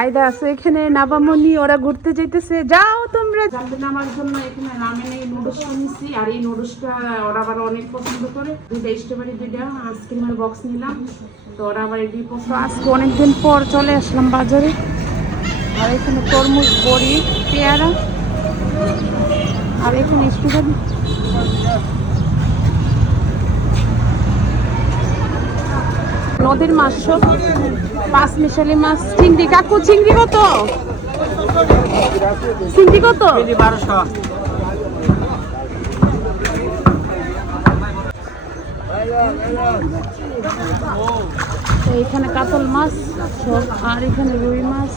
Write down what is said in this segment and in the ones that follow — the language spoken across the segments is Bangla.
আয়দা আছে এখানে, নাবামনি ওরা ঘুরতে যেতেছে। যাও তোমরা। জানতে নামার জন্য এখানে রামেন এই নুডলস নিয়েছি, আর এই নুডলসটা ওরা আবার অনেক পছন্দ করে। দুইটা স্ট্রবেরি, দুইটা আইসক্রিমের বক্স নিলাম, তো ওরা আবার এটি পছন্দ। আজকে অনেকদিন পর চলে আসলাম বাজারে। আর এখানে তরমুজ, বড়ি, পেয়ারা, আর এখানে স্ট্রবেরি। নদীর মাছ সব, পাঁচ মিশালি মাছ, চিংড়ি। কাকু চিংড়ি কত? চিংড়ি কত? 1200। এখানে কাতল মাছ সব, আর এখানে রুই মাছ,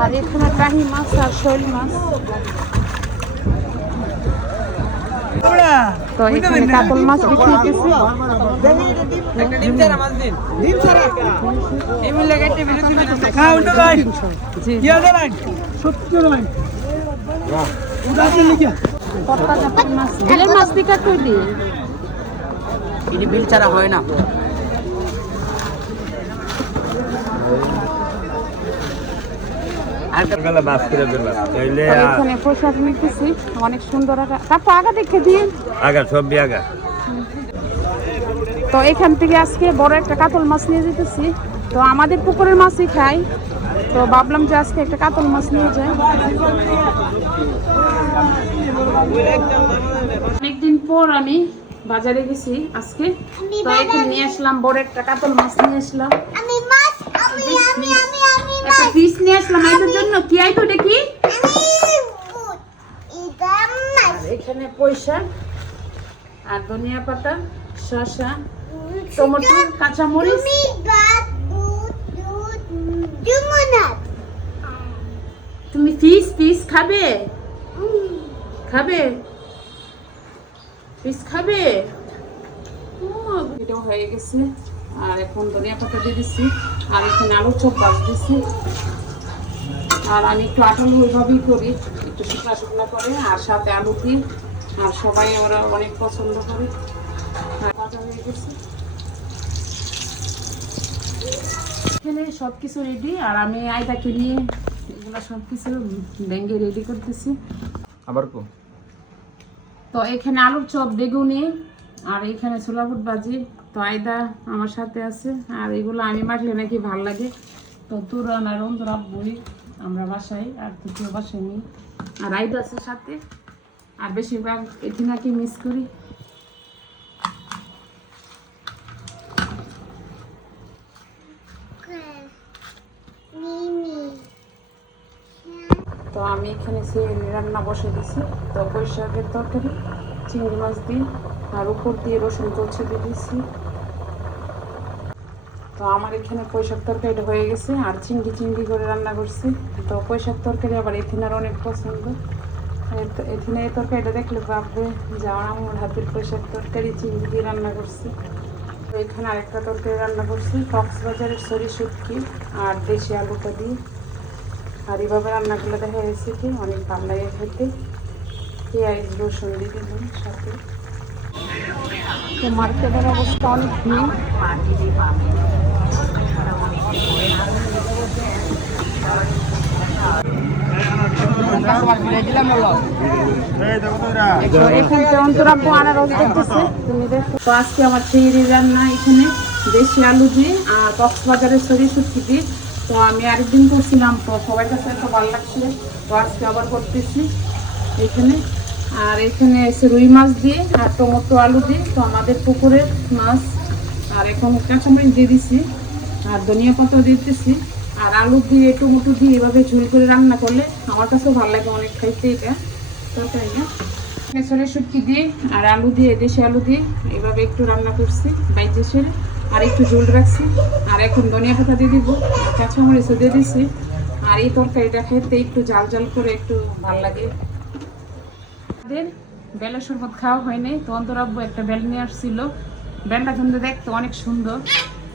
আর এখানে কাহি মাছ আর শৈল মাছ। তো এখানে কাতল মাছ বিক্রি হচ্ছে। বিলের মাছ বিক্রি করে দিই, এটি বিল ছাড়া হয় না। এখানে পোশাক নিতেছি অনেক সুন্দর। কাপড় আগা দেখে দিন, আগা ছবি আগা। তো এখান থেকে আজকে বড় একটা কাতল মাছ নিয়ে যেতেছি। তো আমাদের পুকুরের মাছই খাই, তো ভাবলাম যে আজকে একটা কাতল মাছ নিয়ে যাই। অনেকদিন পর আমি বাজারে গেছি আজকে, তো এখানে নিয়ে আসলাম বড় একটা কাতল মাছ নিয়ে আসলাম। একটা পিস নিয়ে আসলাম এটার জন্য। কি আইতো দেখি, এখানে পয়সা আর ধনিয়া পাতা, শসা, টমেটো, কাঁচামরিচ। তুমি পিস পিস খাবে? খাবে পিস খাবে? এটাও হয়ে গেছে। আর এখন ধনিয়া পাতা দিয়ে দিচ্ছি, আর এখানে আলুর চপ বাজ দিচ্ছি। আর আমি একটু আটালু ওইভাবেই করি, একটু শুকনা শুকনা করে, আর সাথে আলু দিই। আর সবাই ওরা অনেক পছন্দ করে। ভাজা হয়ে গেছে, এখানে সব কিছু রেডি। আর আমি আয়দাকে নিয়ে এগুলো সব কিছু ব্যাঙ্গে রেডি করতেছি। আবার কো তো এখানে আলুর চপ, বেগুনি, আর এখানে ছোলা বুট ভাজি। তো আয়দা আমার সাথে আছে, আর এগুলো আমি মাখলে নাকি ভাল লাগে। তো তুরান আর অন্তরা বই আমরা বাসায়, আর কেউ বাসায় নিই। আর আয়দা আছে সাথে, আর বেশিরভাগ এটি নাকি মিস করি। তো আমি এখানে রান্না বসে দিছি। তো পুঁই শাকের তরকারি, চিংড়ি মাছ দিই, আর উপর দিয়ে রসুন কচি দিয়ে দিচ্ছি। তো আমার এখানে পুঁই শাক তরকারিটা হয়ে গেছে, আর চিংড়ি চিংড়ি করে রান্না করছি। তো পুঁই শাক তরকারি আবার এথিনার অনেক পছন্দ। এখানে এই তরকারিটা দেখলে ভাববে যে আমার হাতের পুঁই শাক তরকারি চিংড়ি দিয়ে রান্না করছি। তো এখানে আরেকটা তরকারি রান্না করছি, কক্সবাজারের সরি শুটকি আর দেশি আলুটা দিয়ে। আর এইভাবে রান্নাগুলো দেখা গেছে কি অনেক ভালো লাগে খেতে। পেঁয়াজ রসুন দিয়ে দিলাম সাথে। তো মার্কেটের অবস্থা অনেক ভিড়। তো আজকে আমার চিংড়ি রান্না এখানে দেশি আলু দিয়ে আর কক্সবাজারের সরি শুটকি দিয়ে। তো আমি আরেকদিন করছিলাম, তো সবার কাছে এত ভালো লাগছে, তো আজকে আবার করতেছি এখানে। আর এখানে এসে রুই মাছ দিয়ে আর টমেটো আলু দিয়ে, তো আমাদের পুকুরের মাছ। আর এখন কাঁচামরিচ দিয়ে দিছি, আর ধনিয়া পাতা দিতেছি, আর আলু দিয়ে টমেটো দিয়ে এভাবে ঝোল করে রান্না করলে আমার কাছেও ভালো লাগে অনেক খাইতে। এটা তরকারি না, সরি শুটকি দিয়ে আর আলু দিয়ে, দেশি আলু দিয়ে এভাবে একটু রান্না করছি বাইজে সেরে, আর একটু ঝোল রাখছি। আর এখন ধনিয়া পাতা দিয়ে দিব, কাঁচামরিচও দিয়ে দিছি। আর এই তরকারিটা খেতে একটু জাল জাল করে একটু ভালো লাগে। আমাদের বেলের শরবত খাওয়া হয়নি, তো অন্তরাব্বু একটা বেল নিয়ে আসছিল। বেলটা কিন্তু দেখতে অনেক সুন্দর,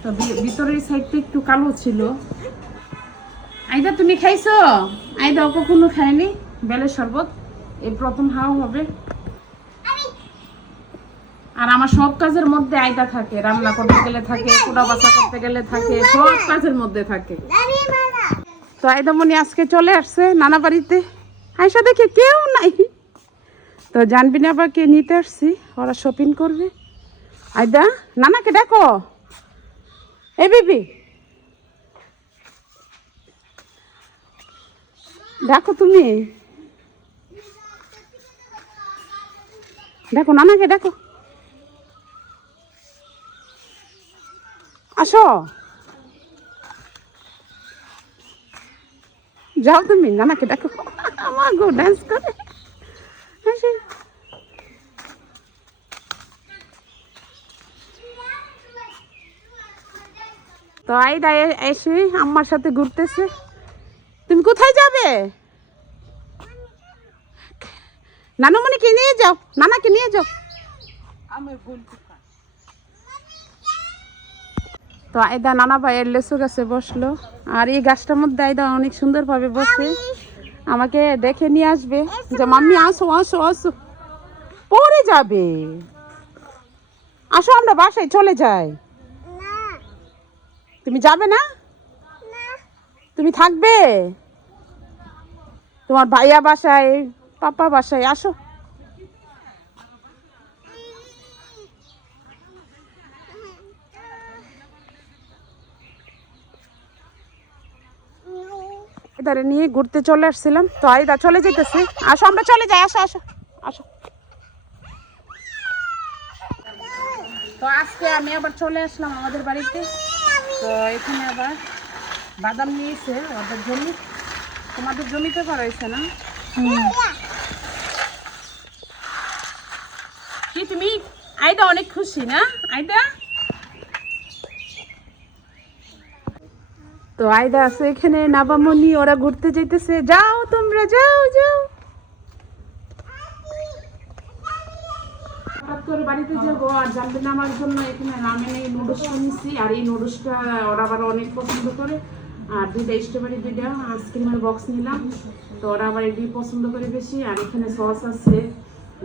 তো ভিতরের সাইডটা একটু কালো ছিল। আইদা তুমি খাইছো? আইদা কখনো খায়নি বেলের শরবত, এই প্রথম খাওয়া হবে। আর আমার সব কাজের মধ্যে আয়দা থাকে, রান্না করতে গেলে থাকে, কুড়া বাছা করতে গেলে থাকে, সব কাজের মধ্যে থাকে। তো আইদামণি আজকে চলে আসছে নানা বাড়িতে, আইসা দেখে কেউ নাই। তো জানবি না আবার কে নিতে আসছি, ওরা শপিং করবে। আইদা নানাকে দেখো, এ বিবি দেখো, তুমি দেখো নানাকে দেখো, আসো যাও তুমি নানাকে দেখো। আমার গো ডান্স করে আসে। তো আইদা এসে আম্মার সাথে ঘুরতেছে। তুমি কোথায় যাবে? নানুমণিকে নিয়ে যাও, নানাকে নিয়ে যাও। তো আইদা নানা ভাইয়ের লেসু গাছে বসলো, আর এই গাছটার মধ্যে আইদা অনেক সুন্দরভাবে বসে আমাকে দেখে নিয়ে আসবে যে মাম্মি আসো আসো আসো, পড়ে যাবে, আসো আমরা বাসায় চলে যাই। তুমি যাবে না? তুমি থাকবে? তোমার ভাইয়া বাসায়, পাপা বাসায়, আসো। এদারে নিয়ে ঘুরতে চলে আসছিলাম, তো আইদা চলে যেতেছে, আসো আমরা চলে যাই, আসো আসো আসো। তো আজকে আমি আবার চলে আসলাম আমাদের বাড়িতে। তো এখানে আবার বাদাম নিয়েছে ওদের জমি, তোমাদের জমিতে করাইছে না? কি তুমি আইদা অনেক খুশি না আইদা? তো আইদা আছে এখানে, নাবামনি ওরা ঘুরতে যাইতেছে, যাও তোমরা যাও যাও। হঠাৎ করে বাড়িতে যাবো আর জানবে না আমার জন্য এখানে রামেন এই নুডলস নিচ্ছি, আর এই নুডলসটা ওরা আবার অনেক পছন্দ করে। আর দুইটা স্ট্রবেরি, দুইটা আইসক্রিমের বক্স নিলাম, তো ওরা আবার এটি পছন্দ করে বেশি। আর এখানে সস আছে,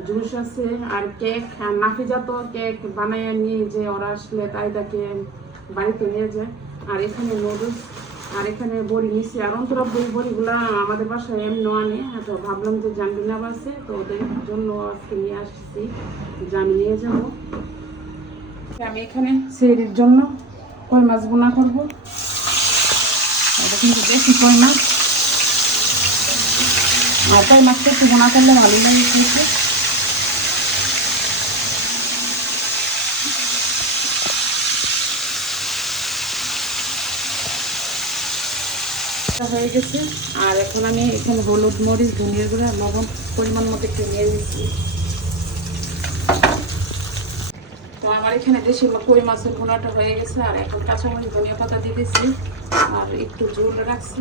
জুস আছে, আর কেক, আর নাফিজাত কেক বানায় নিয়ে যে ওরা আসলে তাইদাকে বাড়িতে নিয়ে যায়। আর এখানে নুডলস, আর এখানে বড়ি নিচ্ছি, আর অন্তরা বড়িগুলো আমাদের বাসায় এমনি আনে, তো ভাবলাম যে জানবিনা আছে, তো ওদের জন্য আজকে নিয়ে আসছি যে আমি নিয়ে যাবো। আমি এখানে সেরির জন্য কই মাছ বোনা করবো, এটা কিন্তু বেশি কই মাছ, আর কই মাছটা একটু বোনা করলে ভালো লাগে খেতে। হয়ে গেছে, আর এখন আমি এখানে হলুদ, মরিচ, ধনিয়া গুঁড়া, লবণ পরিমাণ মতো একটু নিয়ে নিচ্ছি। তো আমার এখানে দেশি কই মাছের ভুনাটা হয়ে গেছে, আর এখন কাঁচামরিচ, ধনিয়া পাতা দিয়ে দিচ্ছি, আর একটু ঝোল রাখছি।